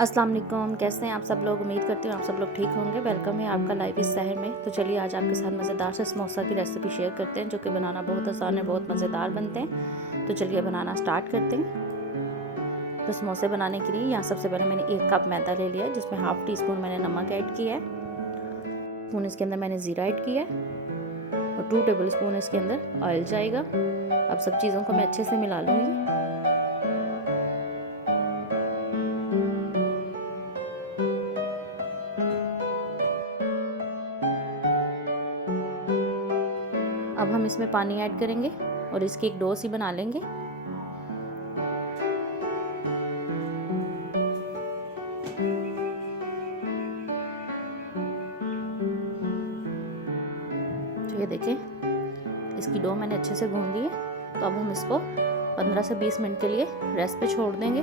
अस्सलाम वालेकुम, कैसे हैं आप सब लोग। उम्मीद करती हूँ आप सब लोग ठीक होंगे। वेलकम है आपका लाइफ इस शहर में। तो चलिए आज आपके साथ मज़ेदार से समोसा की रेसिपी शेयर करते हैं, जो कि बनाना बहुत आसान है, बहुत मज़ेदार बनते हैं। तो चलिए बनाना स्टार्ट करते हैं। तो समोसे बनाने के लिए यहाँ सबसे पहले मैंने 1 कप मैदा ले लिया है, जिसमें हाफ़ टी स्पून मैंने नमक ऐड किया है, स्पून इसके अंदर मैंने ज़ीरा ऐड किया है और 2 टेबल स्पून इसके अंदर ऑयल जाएगा। अब सब चीज़ों को मैं अच्छे से मिला लूँगी। अब हम इसमें पानी ऐड करेंगे और इसकी एक डो सी बना लेंगे। तो ये देखें, इसकी डो मैंने अच्छे से गूंद ली है। तो अब हम इसको 15 से 20 मिनट के लिए रेस्ट पे छोड़ देंगे।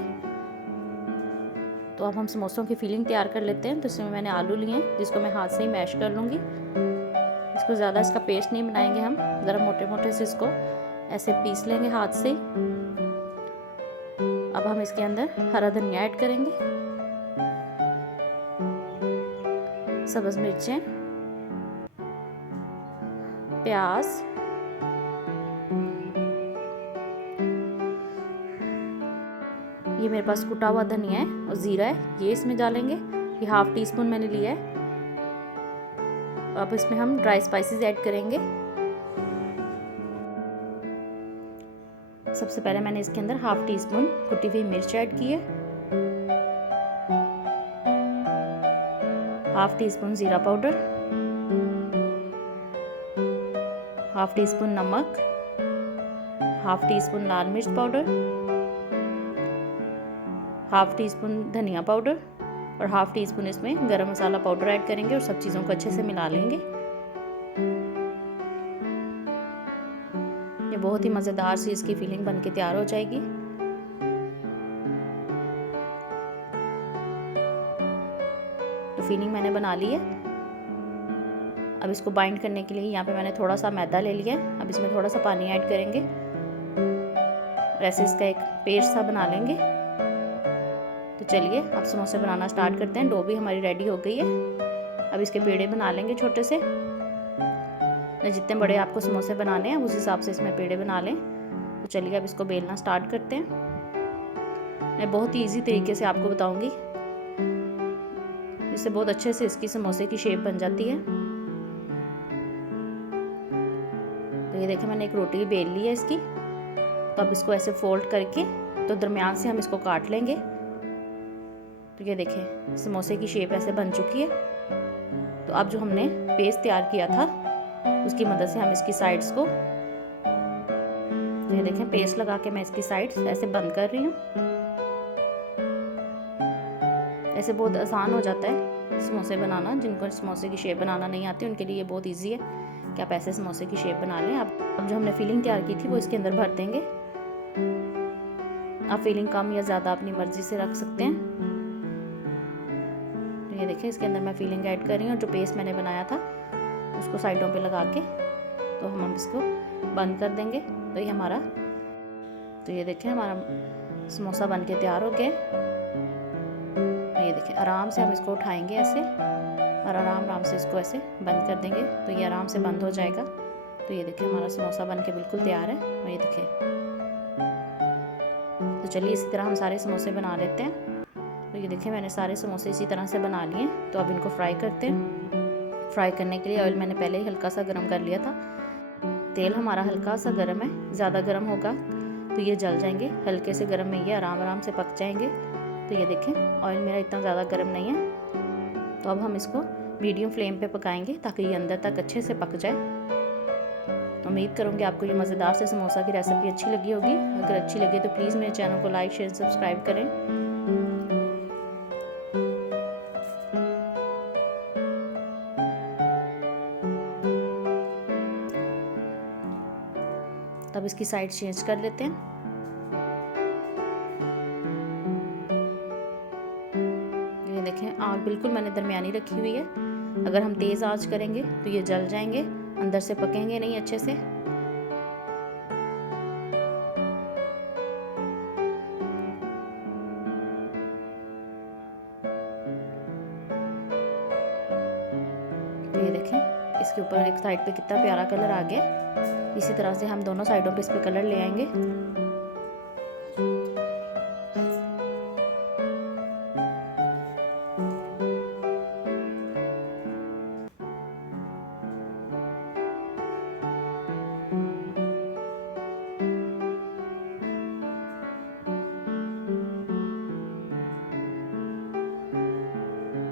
तो अब हम समोसों की फिलिंग तैयार कर लेते हैं। तो इसमें मैंने आलू लिए हैं, जिसको मैं हाथ से ही मैश कर लूँगी। इसको ज़्यादा इसका पेस्ट नहीं बनाएंगे हम, ज़रा मोटे मोटे से इसको ऐसे पीस लेंगे हाथ से। अब हम इसके अंदर हरा धनिया ऐड करेंगे, सब्ज़ मिर्चें, प्याज, ये मेरे पास कुटा हुआ धनिया है और ज़ीरा है, ये इसमें डालेंगे। ये हाफ़ टी स्पून मैंने लिया है। अब इसमें हम ड्राई स्पाइसेस ऐड करेंगे। सबसे पहले मैंने इसके अंदर हाफ़ टी स्पून कुटी हुई मिर्च ऐड की है, हाफ़ टी स्पून ज़ीरा पाउडर, हाफ़ टी स्पून नमक, हाफ़ टी स्पून लाल मिर्च पाउडर, हाफ़ टी स्पून धनिया पाउडर और हाफ़ टी स्पून इसमें गरम मसाला पाउडर ऐड करेंगे और सब चीज़ों को अच्छे से मिला लेंगे। ये बहुत ही मज़ेदार सी इसकी फीलिंग बन के तैयार हो जाएगी। तो फीलिंग मैंने बना ली है। अब इसको बाइंड करने के लिए यहाँ पे मैंने थोड़ा सा मैदा ले लिया है। अब इसमें थोड़ा सा पानी ऐड करेंगे, ऐसे इसका एक पेस्ट सा बना लेंगे। तो चलिए अब समोसे बनाना स्टार्ट करते हैं। डो भी हमारी रेडी हो गई है। अब इसके पेड़े बना लेंगे छोटे से। जितने बड़े आपको समोसे बनाने हैं उस हिसाब से इसमें पेड़े बना लें। तो चलिए अब इसको बेलना स्टार्ट करते हैं। मैं बहुत ही ईजी तरीके से आपको बताऊंगी, इससे बहुत अच्छे से इसकी समोसे की शेप बन जाती है। तो ये देखिए मैंने एक रोटी बेल ली है इसकी। तो अब इसको ऐसे फोल्ड करके तो दरमियान से हम इसको काट लेंगे। तो ये देखिए समोसे की शेप ऐसे बन चुकी है। तो अब जो हमने पेस्ट तैयार किया था उसकी मदद से हम इसकी साइड्स को, तो ये देखें पेस्ट लगा के मैं इसकी साइड्स ऐसे बंद कर रही हूँ। ऐसे बहुत आसान हो जाता है समोसे बनाना। जिनको समोसे की शेप बनाना नहीं आती उनके लिए ये बहुत ईजी है कि आप ऐसे समोसे की शेप बना लें। अब जो हमने फिलिंग तैयार की थी वो इसके अंदर भर देंगे। आप फिलिंग कम या ज़्यादा अपनी मर्जी से रख सकते हैं। तो ये देखिए इसके अंदर मैं फिलिंग ऐड कर रही हूँ। जो पेस्ट मैंने बनाया था उसको साइडों पे लगा के तो हम इसको बंद कर देंगे। तो ये हमारा, तो ये देखिए हमारा समोसा बन के तैयार हो गया। ये देखिए आराम से हम इसको उठाएंगे ऐसे और आराम से इसको ऐसे बंद कर देंगे। तो ये आराम से बंद हो जाएगा। तो ये देखिए हमारा समोसा बन के बिल्कुल तैयार है। और ये देखिए, तो चलिए इसी तरह हम सारे समोसे बना लेते हैं। तो ये देखिए मैंने सारे समोसे इसी तरह से बना लिए। तो अब इनको फ्राई करते हैं। फ्राई करने के लिए ऑयल मैंने पहले ही हल्का सा गर्म कर लिया था। तेल हमारा हल्का सा गर्म है, ज़्यादा गर्म होगा तो ये जल जाएंगे। हल्के से गर्म में ये आराम से पक जाएंगे। तो ये देखें ऑयल मेरा इतना ज़्यादा गर्म नहीं है। तो अब हम इसको मीडियम फ्लेम पे पकाएंगे ताकि ये अंदर तक अच्छे से पक जाए। उम्मीद करूँगी आपको ये मज़ेदार से समोसा की रेसिपी अच्छी लगी होगी। अगर अच्छी लगे तो प्लीज़ मेरे चैनल को लाइक शेयर सब्सक्राइब करें। तब इसकी साइड चेंज कर लेते हैं। ये देखें आग बिल्कुल मैंने दरमियानी रखी हुई है। अगर हम तेज़ आंच करेंगे तो ये जल जाएंगे, अंदर से पकेंगे नहीं अच्छे से। तो ये देखें इसके ऊपर एक साइड पे कितना प्यारा कलर आ गया। इसी तरह से हम दोनों साइडों पे इस पर कलर ले आएंगे।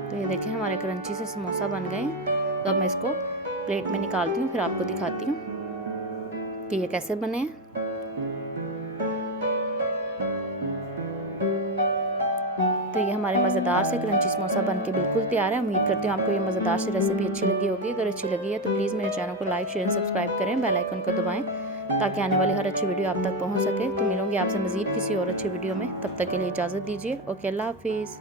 तो ये देखें हमारे क्रंची से समोसा बन गए। तो अब मैं इसको प्लेट में निकालती हूँ, फिर आपको दिखाती हूँ कि ये कैसे बने हैं। तो ये हमारे मज़ेदार से क्रंची समोसा बन के बिल्कुल तैयार है। उम्मीद करती हूँ आपको ये मज़ेदार सी रेसिपी अच्छी लगी होगी। अगर अच्छी लगी है तो प्लीज़ मेरे चैनल को लाइक शेयर सब्सक्राइब करें, बेल आइकन को दबाएं ताकि आने वाली हर अच्छी वीडियो आप तक पहुँच सके। तो मिलूंगी आपसे मज़ीद किसी और अच्छी वीडियो में, तब तक के लिए इजाज़त दीजिए। ओके, अल्लाह हाफिज़।